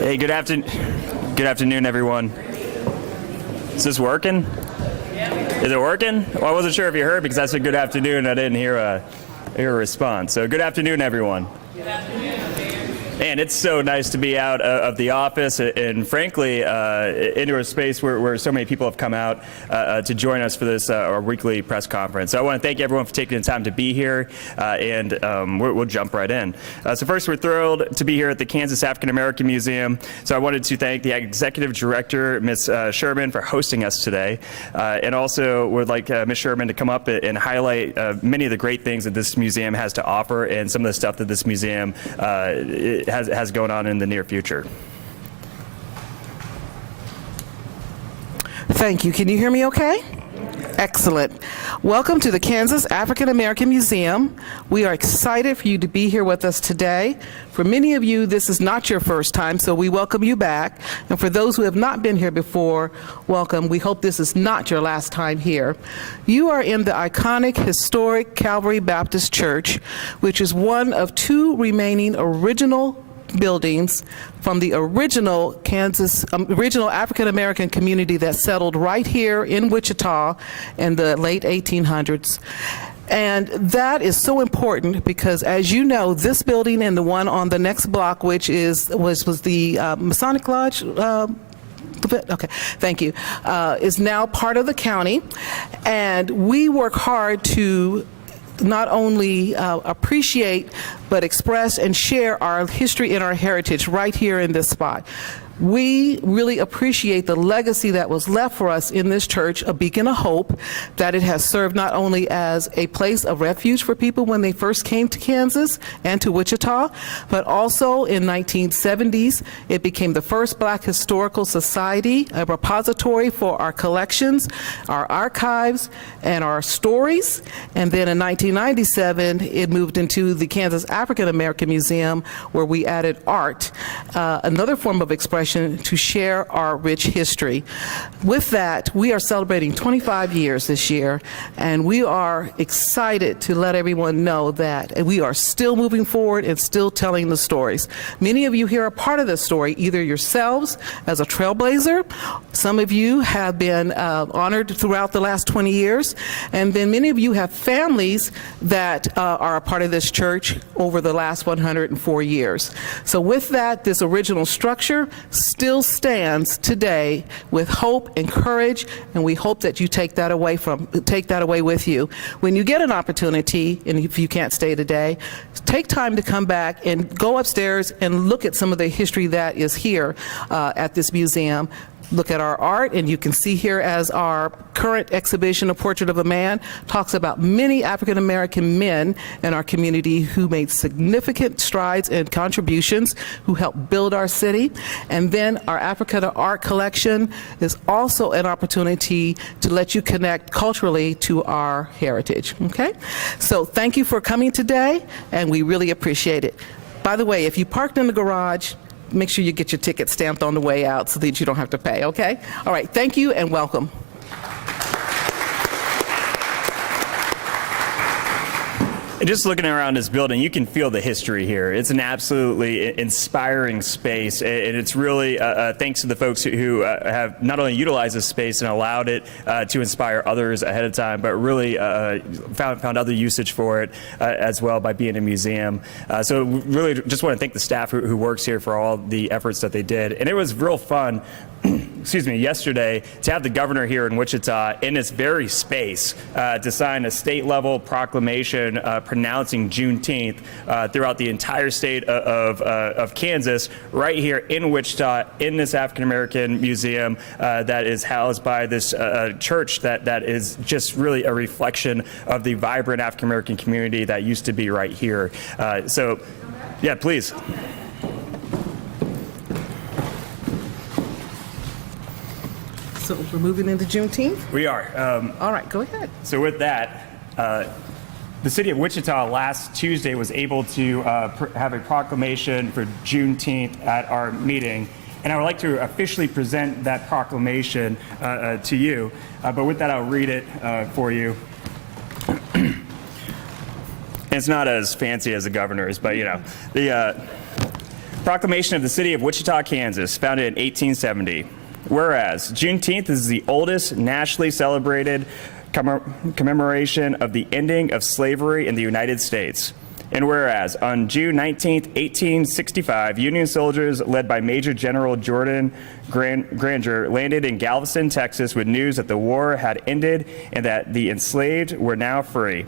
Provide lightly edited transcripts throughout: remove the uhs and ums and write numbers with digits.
Hey, good afternoon, everyone. Is this working? Is it working? Well, I wasn't sure if you heard because I said good afternoon. I didn't hear a response. So good afternoon, everyone. Good afternoon. And it's so nice to be out of the office and frankly, into a space where so many people have come out to join us for this our weekly press conference. So I want to thank everyone for taking the time to be here, and we'll jump right in. So first, we're thrilled to be here at the Kansas African American Museum. So I wanted to thank the Executive Director, Ms. Sherman, for hosting us today, and also would like Ms. Sherman to come up and highlight many of the great things that this museum has to offer and some of the stuff that this museum has going on in the near future. Thank you. Can you hear me okay? Excellent. Welcome to the Kansas African American Museum. We are excited for you to be here with us today. For many of you, this is not your first time, so we welcome you back. And for those who have not been here before, welcome. We hope this is not your last time here. You are in the iconic, historic Calvary Baptist Church, which is one of two remaining original buildings from the original original African American community that settled right here in Wichita in the late 1800s. And that is so important because, as you know, this building and the one on the next block, which was the Masonic Lodge. Okay, thank you. Is now part of the county, and we work hard to not only appreciate, but express and share our history and our heritage right here in this spot. We really appreciate the legacy that was left for us in this church, a beacon of hope, that it has served not only as a place of refuge for people when they first came to Kansas and to Wichita, but also in 1970s, it became the first Black Historical Society, a repository for our collections, our archives, and our stories. And then in 1997, it moved into the Kansas African American Museum, where we added art, another form of expression to share our rich history. With that, we are celebrating 25 years this year, and we are excited to let everyone know that we are still moving forward and still telling the stories. Many of you here are part of this story, either yourselves as a trailblazer, some of you have been honored throughout the last 20 years, and then many of you have families that are a part of this church over the last 104 years. So with that, this original structure still stands today with hope and courage, and we hope that you take that away with you. When you get an opportunity, and if you can't stay today, take time to come back and go upstairs and look at some of the history that is here at this museum. Look at our art, and you can see here as our current exhibition, A Portrait of a Man, talks about many African American men in our community who made significant strides and contributions, who helped build our city. And then our Africa Art collection is also an opportunity to let you connect culturally to our heritage, okay? So thank you for coming today, and we really appreciate it. By the way, if you parked in the garage, make sure you get your ticket stamped on the way out so that you don't have to pay, okay? All right, thank you and welcome. And just looking around this building, you can feel the history here. It's an absolutely inspiring space, and it's really thanks to the folks who have not only utilized this space and allowed it to inspire others ahead of time, but really found other usage for it as well by being a museum. So really just want to thank the staff who works here for all the efforts that they did. And it was real fun excuse me, yesterday to have the governor here in Wichita in this very space to sign a state-level proclamation pronouncing Juneteenth throughout the entire state of Kansas, right here in Wichita, in this African-American museum that is housed by this church that is just really a reflection of the vibrant African-American community that used to be right here. So, yeah, please. So we're moving into Juneteenth? We are. All right, go ahead. So with that, the city of Wichita last Tuesday was able to have a proclamation for Juneteenth at our meeting. And I would like to officially present that proclamation to you. But with that, I'll read it for you. It's not as fancy as the governor's, but the Proclamation of the City of Wichita, Kansas, founded in 1870. Whereas Juneteenth is the oldest nationally celebrated commemoration of the ending of slavery in the United States. And whereas on June 19, 1865, Union soldiers led by Major General Jordan Granger landed in Galveston, Texas with news that the war had ended and that the enslaved were now free.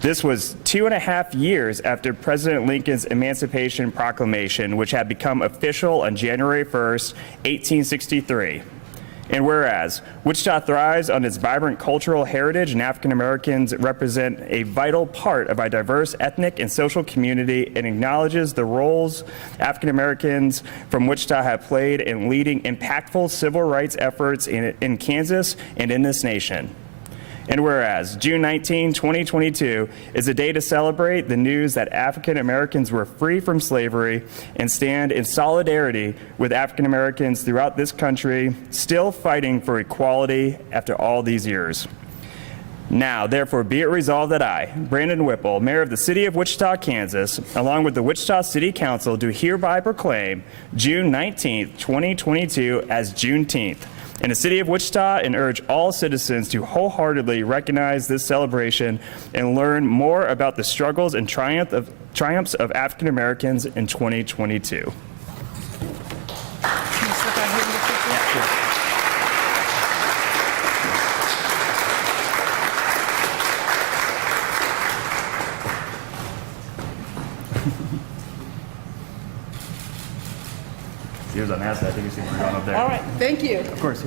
This was 2.5 years after President Lincoln's Emancipation Proclamation, which had become official on January 1st, 1863. And whereas Wichita thrives on its vibrant cultural heritage and African Americans represent a vital part of our diverse ethnic and social community and acknowledges the roles African Americans from Wichita have played in leading impactful civil rights efforts in Kansas and in this nation. And whereas June 19, 2022 is a day to celebrate the news that African Americans were free from slavery and stand in solidarity with African Americans throughout this country still fighting for equality after all these years. Now, therefore, be it resolved that I, Brandon Whipple, Mayor of the City of Wichita, Kansas, along with the Wichita City Council, do hereby proclaim June 19, 2022 as Juneteenth in the City of Wichita and urge all citizens to wholeheartedly recognize this celebration and learn more about the struggles and triumphs of African Americans in 2022. Yours on that side. I think you see where we're going up there. All right, thank you. Of course.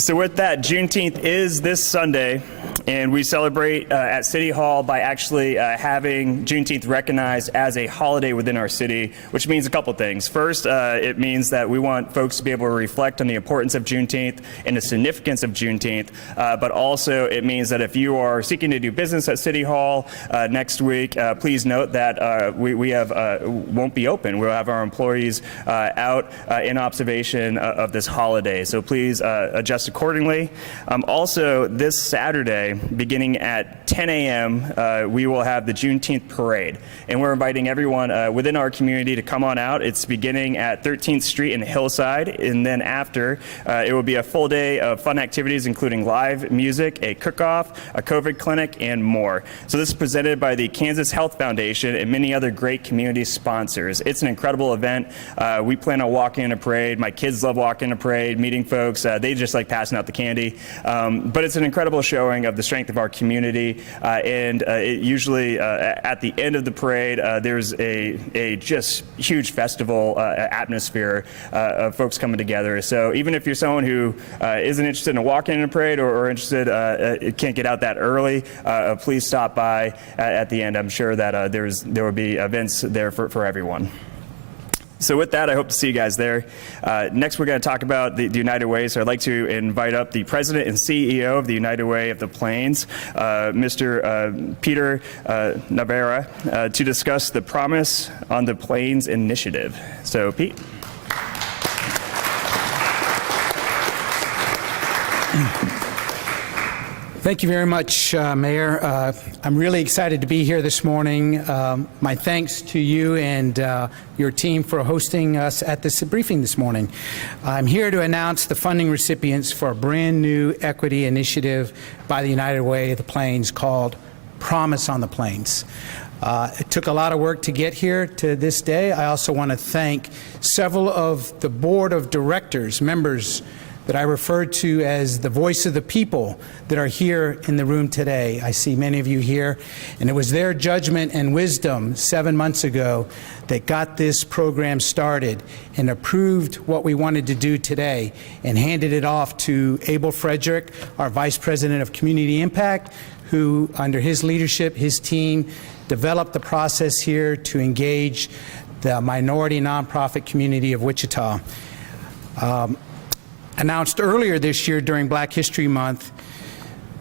So with that, Juneteenth is this Sunday, and we celebrate at City Hall by actually having Juneteenth recognized as a holiday within our city, which means a couple things. First, it means that we want folks to be able to reflect on the importance of Juneteenth and the significance of Juneteenth, but also it means that if you are seeking to do business at City Hall next week, please note that we won't be open. We'll have our employees out in observation of this holiday, so please adjust accordingly. Also, this Saturday, beginning at 10 a.m., we will have the Juneteenth Parade, and we're inviting everyone within our community to come on out. It's beginning at 13th Street in Hillside, and then after, it will be a full day of fun activities, including live music, a cook-off, a COVID clinic, and more. So this is presented by the Kansas Health Foundation and many other great community sponsors. It's an incredible event. We plan on walking in a parade. My kids love walking in a parade, meeting folks. They just like passing out the candy. But it's an incredible showing of the strength of our community, and it usually at the end of the parade there's a just huge festival atmosphere of folks coming together. So even if you're someone who isn't interested in walking in a parade or interested can't get out that early, please stop by at the end. I'm sure that there will be events there for everyone. So with that, I hope to see you guys there. Next, we're going to talk about the United Way. So I'd like to invite up the President and CEO of the United Way of the Plains, Mr. Peter Navarra, to discuss the Promise on the Plains initiative. So, Pete. Thank you very much, Mayor. I'm really excited to be here this morning. My thanks to you and your team for hosting us at this briefing this morning. I'm here to announce the funding recipients for a brand new equity initiative by the United Way of the Plains called Promise on the Plains. It took a lot of work to get here to this day. I also want to thank several of the board of directors, members that I refer to as the voice of the people that are here in the room today. I see many of you here, and it was their judgment and wisdom 7 months ago that got this program started and approved what we wanted to do today and handed it off to Abel Frederick, our Vice President of Community Impact, who, under his leadership, his team, developed the process here to engage the minority nonprofit community of Wichita. Announced earlier this year during Black History Month,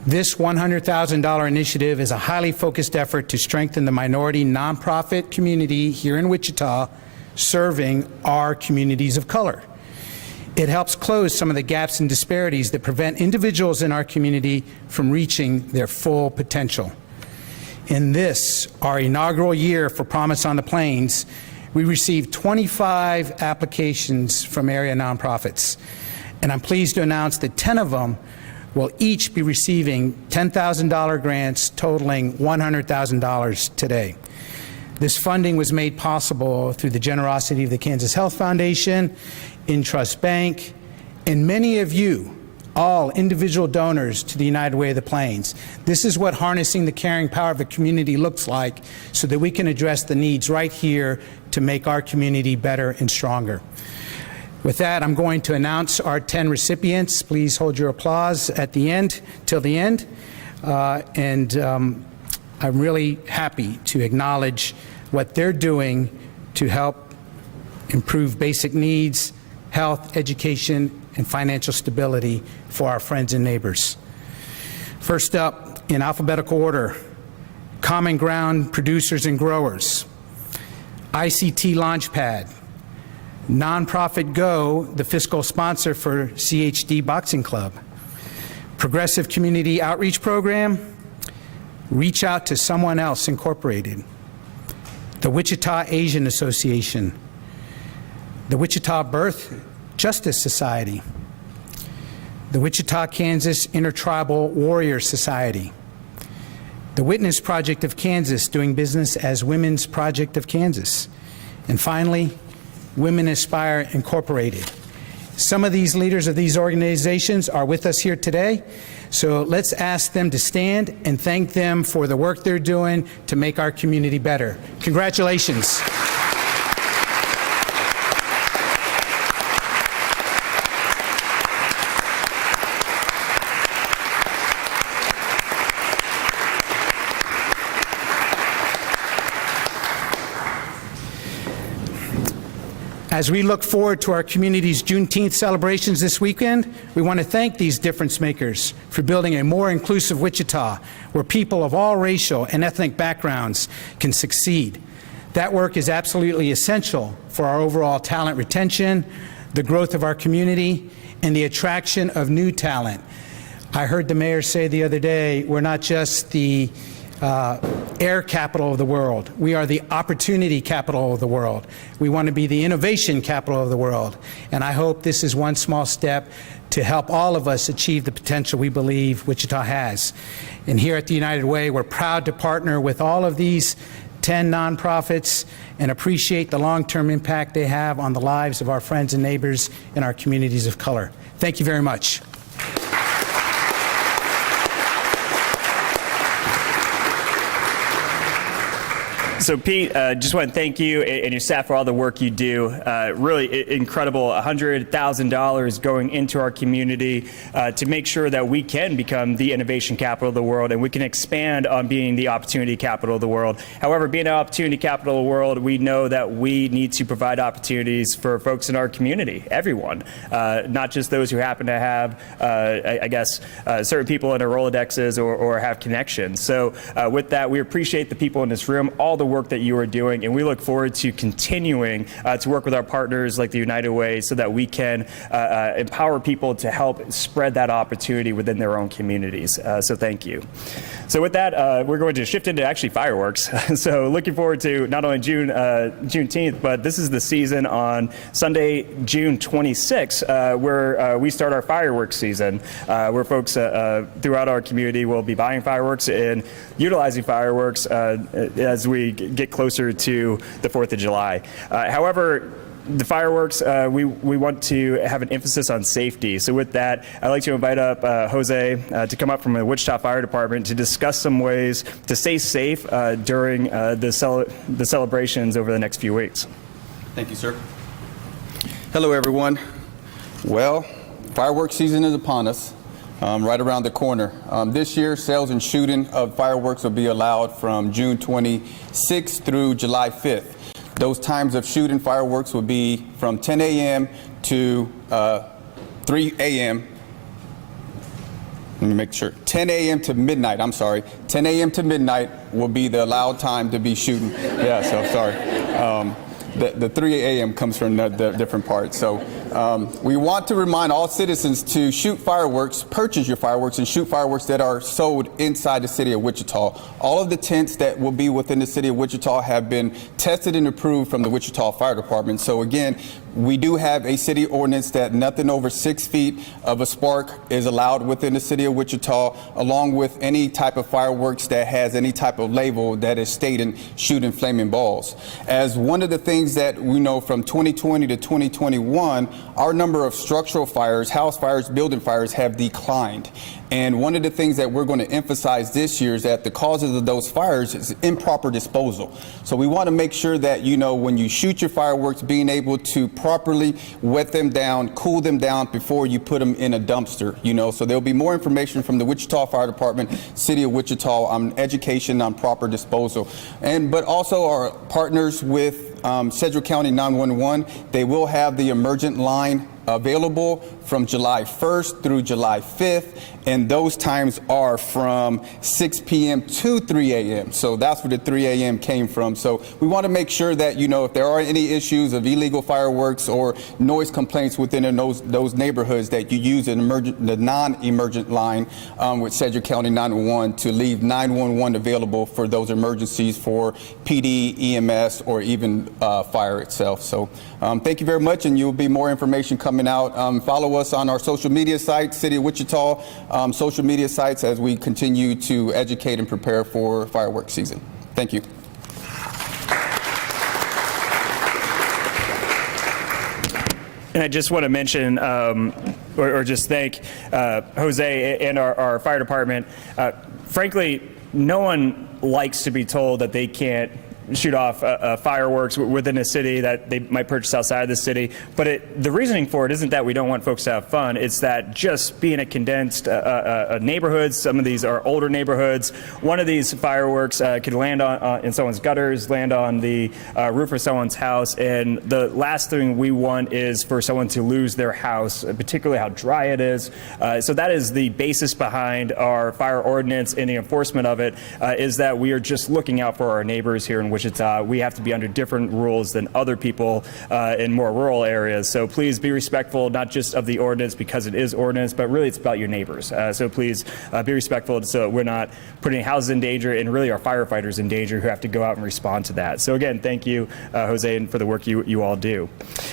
this $100,000 initiative is a highly focused effort to strengthen the minority nonprofit community here in Wichita, serving our communities of color. It helps close some of the gaps and disparities that prevent individuals in our community from reaching their full potential. In this, our inaugural year for Promise on the Plains, we received 25 applications from area nonprofits, and I'm pleased to announce that 10 of them will each be receiving $10,000 grants totaling $100,000 today. This funding was made possible through the generosity of the Kansas Health Foundation, Intrust Bank, and many of you, all individual donors to the United Way of the Plains. This is what harnessing the caring power of the community looks like so that we can address the needs right here to make our community better and stronger. With that, I'm going to announce our 10 recipients. Please hold your applause at the end, till the end. I'm really happy to acknowledge what they're doing to help improve basic needs, health, education, and financial stability for our friends and neighbors. First up, in alphabetical order, Common Ground Producers and Growers, ICT Launchpad, Nonprofit Go, the fiscal sponsor for CHD Boxing Club, Progressive Community Outreach Program, Reach Out to Someone Else Incorporated, the Wichita Asian Association, the Wichita Birth Justice Society, the Wichita, Kansas Intertribal Warrior Society, the Witness Project of Kansas, doing business as Women's Project of Kansas, and finally, Women Aspire Incorporated. Some of these leaders of these organizations are with us here today, so let's ask them to stand and thank them for the work they're doing to make our community better. Congratulations. As we look forward to our community's Juneteenth celebrations this weekend, we want to thank these difference makers for building a more inclusive Wichita where people of all racial and ethnic backgrounds can succeed. That work is absolutely essential for our overall talent retention, the growth of our community, and the attraction of new talent. I heard the mayor say the other day, we're not just the air capital of the world. We are the opportunity capital of the world. We want to be the innovation capital of the world. And I hope this is one small step to help all of us achieve the potential we believe Wichita has. And here at the United Way, we're proud to partner with all of these 10 nonprofits and appreciate the long-term impact they have on the lives of our friends and neighbors in our communities of color. Thank you very much. So Pete, just want to thank you and your staff for all the work you do. Really incredible, $100,000 going into our community to make sure that we can become the innovation capital of the world and we can expand on being the opportunity capital of the world. However, being an opportunity capital of the world, we know that we need to provide opportunities for folks in our community, everyone, not just those who happen to have, certain people in their Rolodexes or have connections. So with that, we appreciate the people in this room, all the work that you are doing, and we look forward to continuing to work with our partners like the United Way so that we can empower people to help spread that opportunity within their own communities. So thank you. So with that, we're going to shift into actually fireworks. So looking forward to not only Juneteenth, but this is the season on Sunday, June 26th, where we start our fireworks season, where folks throughout our community will be buying fireworks and utilizing fireworks as we get closer to the 4th of July. However, the fireworks, we want to have an emphasis on safety. So with that, I'd like to invite up Jose to come up from the Wichita Fire Department to discuss some ways to stay safe during the celebrations over the next few weeks. Thank you, sir. Hello, everyone. Well, fireworks season is upon us. Right around the corner. This year, sales and shooting of fireworks will be allowed from June 26th through July 5th. Those times of shooting fireworks will be from 10 a.m. to 3 a.m. Let me make sure. 10 a.m. to midnight, I'm sorry. 10 a.m. to midnight will be the allowed time to be shooting. Yeah, so sorry. The 3 a.m. comes from the different parts. So We want to remind all citizens to shoot fireworks, purchase your fireworks, and shoot fireworks that are sold inside the city of Wichita. All of the tents that will be within the city of Wichita have been tested and approved from the Wichita Fire Department. So again, we do have a city ordinance that nothing over 6 feet of a spark is allowed within the city of Wichita, along with any type of fireworks that has any type of label that is stating shooting flaming balls. As one of the things that we know from 2020 to 2021, our number of structural fires, house fires, building fires have declined. And one of the things that we're going to emphasize this year is that the causes of those fires is improper disposal. So we want to make sure that, when you shoot your fireworks, being able to properly wet them down, cool them down before you put them in a dumpster, So there'll be more information from the Wichita Fire Department, City of Wichita, on education on proper disposal. But also our partners with Sedgwick County 911, they will have the emergent line available from July 1st through July 5th, and those times are from 6 p.m. to 3 a.m. So that's where the 3 a.m. came from. So we want to make sure that, if there are any issues of illegal fireworks or noise complaints within those neighborhoods, that you use the non-emergent line with Sedgwick County 911 to leave 911 available for those emergencies for PD, EMS, or even fire itself. So thank you very much, and you'll be more information coming out. Follow us on our social media sites, City of Wichita social media sites, as we continue to educate and prepare for fireworks season. Thank you. And I just want to mention, or just thank Jose and our fire department. Frankly, no one likes to be told that they can't shoot off fireworks within a city that they might purchase outside of the city. But the reasoning for it isn't that we don't want folks to have fun. It's that just being a condensed neighborhoods, some of these are older neighborhoods. One of these fireworks could land in someone's gutters, land on the roof of someone's house. And the last thing we want is for someone to lose their house, particularly how dry it is. So that is the basis behind our fire ordinance and the enforcement of it, is that we are just looking out for our neighbors here in Wichita. We have to be under different rules than other people in more rural areas. So please be respectful, not just of the ordinance because it is ordinance, but really it's about your neighbors. So please be respectful so we're not putting houses in danger and really our firefighters in danger who have to go out and respond to that. So again, thank you, Jose, and for the work you all do.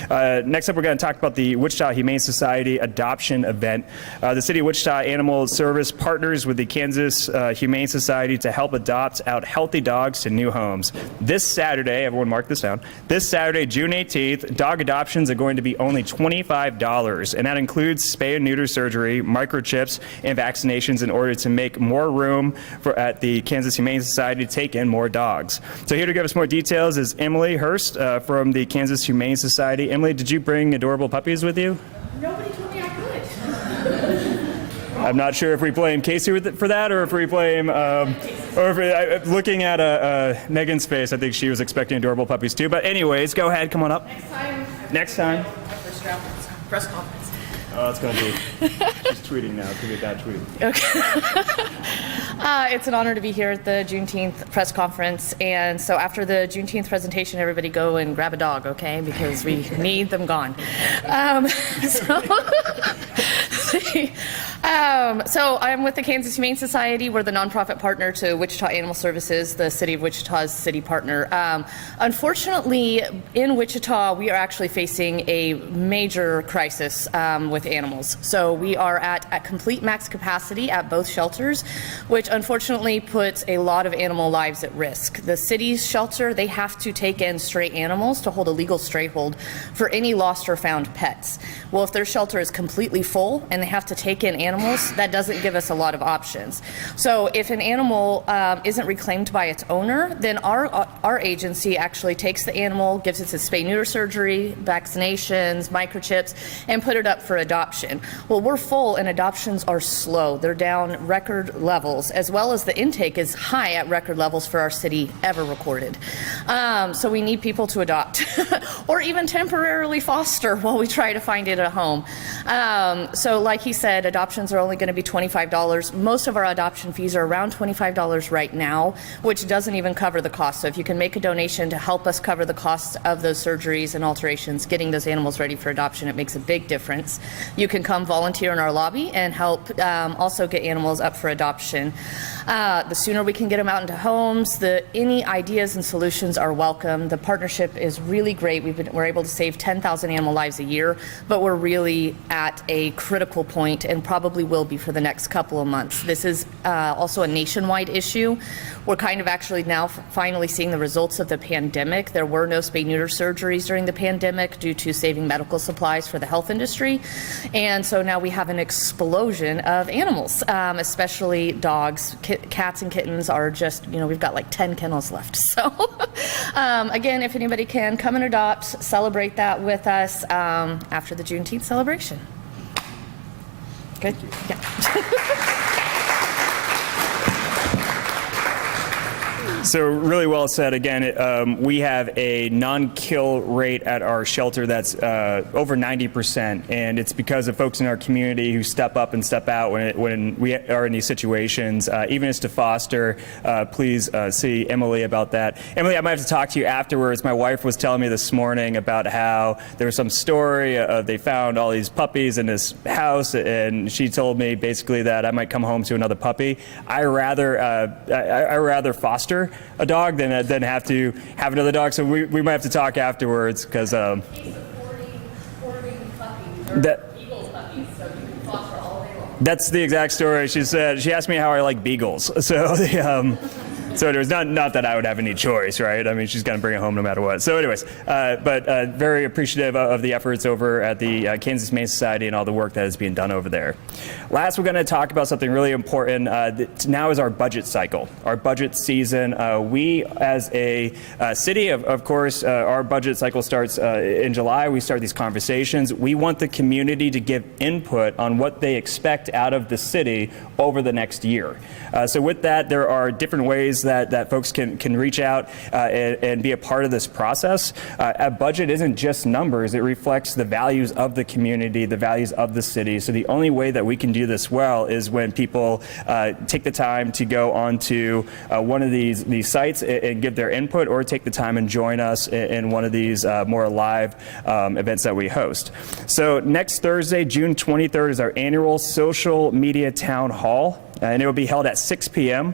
Next up, we're going to talk about the Wichita Humane Society adoption event. The City of Wichita Animal Service partners with the Kansas Humane Society to help adopt out healthy dogs to new homes. This Saturday, everyone mark this down, this Saturday, June 18th, dog adoptions are going to be only $25, and that includes spay and neuter surgery, microchips, and vaccinations in order to make more room at the Kansas Humane Society to take in more dogs. So here to give us more details is Emily Hurst from the Kansas Humane Society. Emily, did you bring adorable puppies with you? Nobody told me I could. I'm not sure if we blame Casey for that or if we blame, looking at Megan's face, I think she was expecting adorable puppies too. But anyways, go ahead, come on up. Next time. Next time. First round press conference. Oh, it's going to be, she's tweeting now. It's going to be a bad tweet. Okay. It's an honor to be here at the Juneteenth press conference. And so after the Juneteenth presentation, everybody go and grab a dog, okay? Because we need them gone. So I'm with the Kansas Humane Society. We're the nonprofit partner to Wichita Animal Services, the City of Wichita's city partner. Unfortunately, in Wichita, we are actually facing a major crisis with animals. So we are at complete max capacity at both shelters, which unfortunately puts a lot of animal lives at risk. The city's shelter, they have to take in stray animals to hold a legal stray hold for any lost or found pets. Well, if their shelter is completely full and they have to take in animals, that doesn't give us a lot of options. So if an animal isn't reclaimed by its owner, then our agency actually takes the animal, gives it to spay-neuter surgery, vaccinations, microchips, and put it up for adoption. Well, we're full and adoptions are slow. They're down record levels, as well as the intake is high at record levels for our city ever recorded. So we need people to adopt or even temporarily foster while we try to find it a home. So like he said, adoption adoptions are only going to be $25. Most of our adoption fees are around $25 right now, which doesn't even cover the cost. So if you can make a donation to help us cover the cost of those surgeries and alterations, getting those animals ready for adoption, it makes a big difference. You can come volunteer in our lobby and help also get animals up for adoption. The sooner we can get them out into homes, any ideas and solutions are welcome. The partnership is really great. We're able to save 10,000 animal lives a year, but we're really at a critical point and probably will be for the next couple of months. This is also a nationwide issue. We're kind of actually now finally seeing the results of the pandemic. There were no spay-neuter surgeries during the pandemic due to saving medical supplies for the health industry. And so now we have an explosion of animals, especially dogs. Cats and kittens are just, we've got like 10 kennels left. So again, if anybody can come and adopt, celebrate that with us after the Juneteenth celebration. Good? Yeah. So really well said. Again, we have a non-kill rate at our shelter that's over 90%, and it's because of folks in our community who step up and step out when we are in these situations. Even as to foster, please see Emily about that. Emily, I might have to talk to you afterwards. My wife was telling me this morning about how there was some story they found all these puppies in this house, and she told me basically that I might come home to another puppy. I rather foster a dog than have to have another dog. So we might have to talk afterwards because That Eagles puppies, so you can foster all day long. that's the exact story. She said. She asked me how I like beagles. So so it was not that I would have any choice, right? I mean, she's going to bring it home no matter what. So anyways, but very appreciative of the efforts over at the Kansas Humane Society and all the work that is being done over there. Last, we're going to talk about something really important. Now is our budget cycle, our budget season. We, as a city, of course, our budget cycle starts in July. We start these conversations. We want the community to give input on what they expect out of the city over the next year. So with that, there are different ways that folks can reach out and be a part of this process. A budget isn't just numbers. It reflects the values of the community, the values of the city. So the only way that we can do this well is when people take the time to go onto one of these sites and give their input, or take the time and join us in one of these more live events that we host. So next Thursday, June 23rd, is our annual social media town hall. And it will be held at 6 p.m.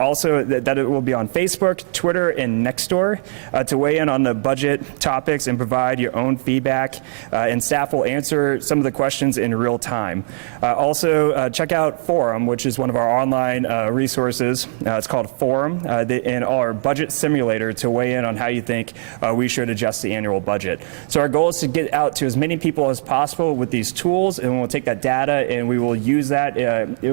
Also, that it will be on Facebook, Twitter, and Nextdoor to weigh in on the budget topics and provide your own feedback. And staff will answer some of the questions in real time. Also, check out Forum, which is one of our online resources. It's called Forum, and our budget simulator to weigh in on how you think we should adjust the annual budget. So our goal is to get out to as many people as possible with these tools, and we'll take that data and we will use that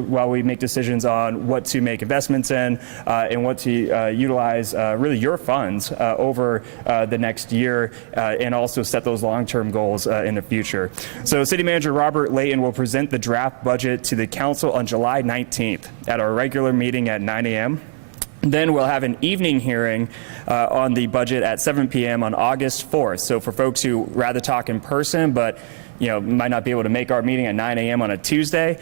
while we make decisions on what to make investments in and what to utilize really your funds over the next year, and also set those long-term goals in the future. So City Manager Robert Layton will present the draft budget to the council on July 19th at our regular meeting at 9 a.m. Then we'll have an evening hearing on the budget at 7 p.m. on August 4th. So for folks who rather talk in person but might not be able to make our meeting at 9 a.m. on a Tuesday,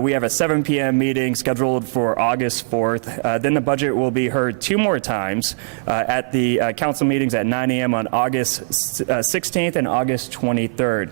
we have a 7 p.m. meeting scheduled for August 4th. Then the budget will be heard 2 more times at the council meetings at 9 a.m. on August 16th and August 23rd.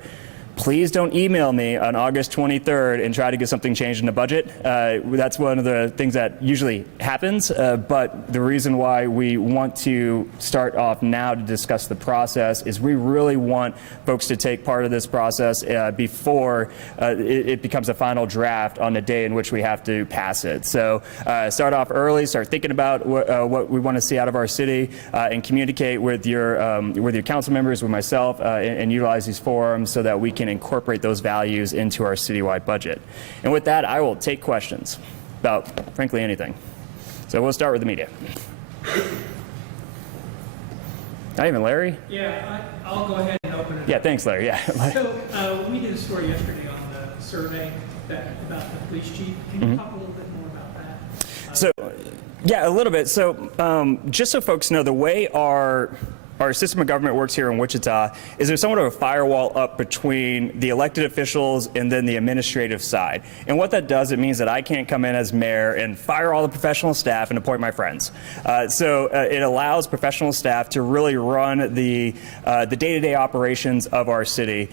Please don't email me on August 23rd and try to get something changed in the budget. That's one of the things that usually happens, but the reason why we want to start off now to discuss the process is we really want folks to take part of this process before it becomes a final draft on the day in which we have to pass it. So start off early, start thinking about what we want to see out of our city, and communicate with your council members, with myself, and utilize these forums so that we can incorporate those values into our citywide budget. And with that, I will take questions about, frankly, anything. So we'll start with the media. Not even Larry? Yeah, I'll go ahead and open it. Yeah, thanks, Larry. Yeah. So we did a story yesterday on the survey about the police chief. Can you talk a little bit more about that? So, yeah, a little bit. So just so folks know, the way our our system of government works here in Wichita is there's somewhat of a firewall up between the elected officials and then the administrative side. And what that does, it means that I can't come in as mayor and fire all the professional staff and appoint my friends. So it allows professional staff to really run the day-to-day operations of our city.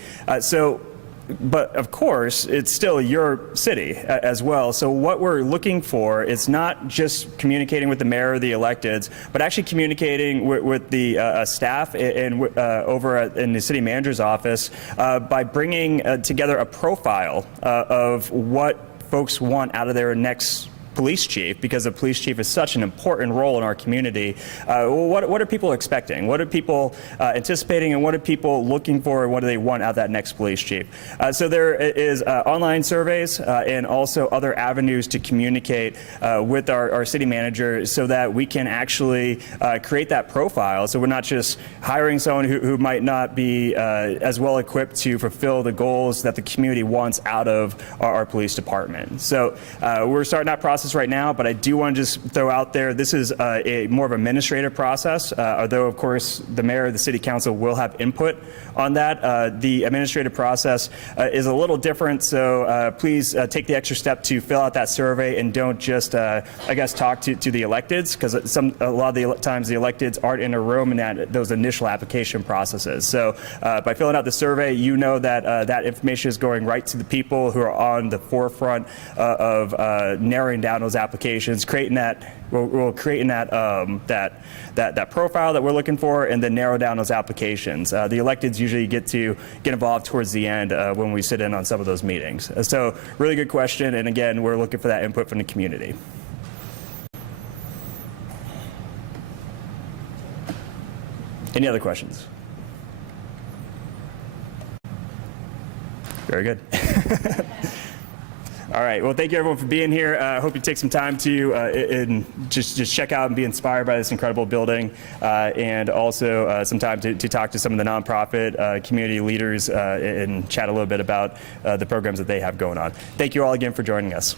But of course, it's still your city as well. So what we're looking for is not just communicating with the mayor or the electeds, but actually communicating with the staff and over in the city manager's office by bringing together a profile of what folks want out of their next police chief, because the police chief is such an important role in our community. What are people expecting? What are people anticipating, and what are people looking for, and what do they want out of that next police chief? So there is online surveys and also other avenues to communicate with our city manager so that we can actually create that profile. So we're not just hiring someone who might not be as well equipped to fulfill the goals that the community wants out of our police department. So we're starting that process right now, but I do want to just throw out there, this is a more of an administrative process, although of course the mayor or the city council will have input on that. The administrative process is a little different, so please take the extra step to fill out that survey and don't just, I guess, talk to the electeds, because a lot of the times the electeds aren't in a room in those initial application processes. So by filling out the survey, you know that that information is going right to the people who are on the forefront of narrowing down those applications, creating that. We'll create that profile that we're looking for, and then narrow down those applications. The electeds usually get involved towards the end when we sit in on some of those meetings. So really good question, and again, we're looking for that input from the community. Any other questions? Very good. All right. Well, thank you everyone for being here. I hope you take some time to and just check out and be inspired by this incredible building, and also some time to talk to some of the nonprofit community leaders and chat a little bit about the programs that they have going on. Thank you all again for joining us.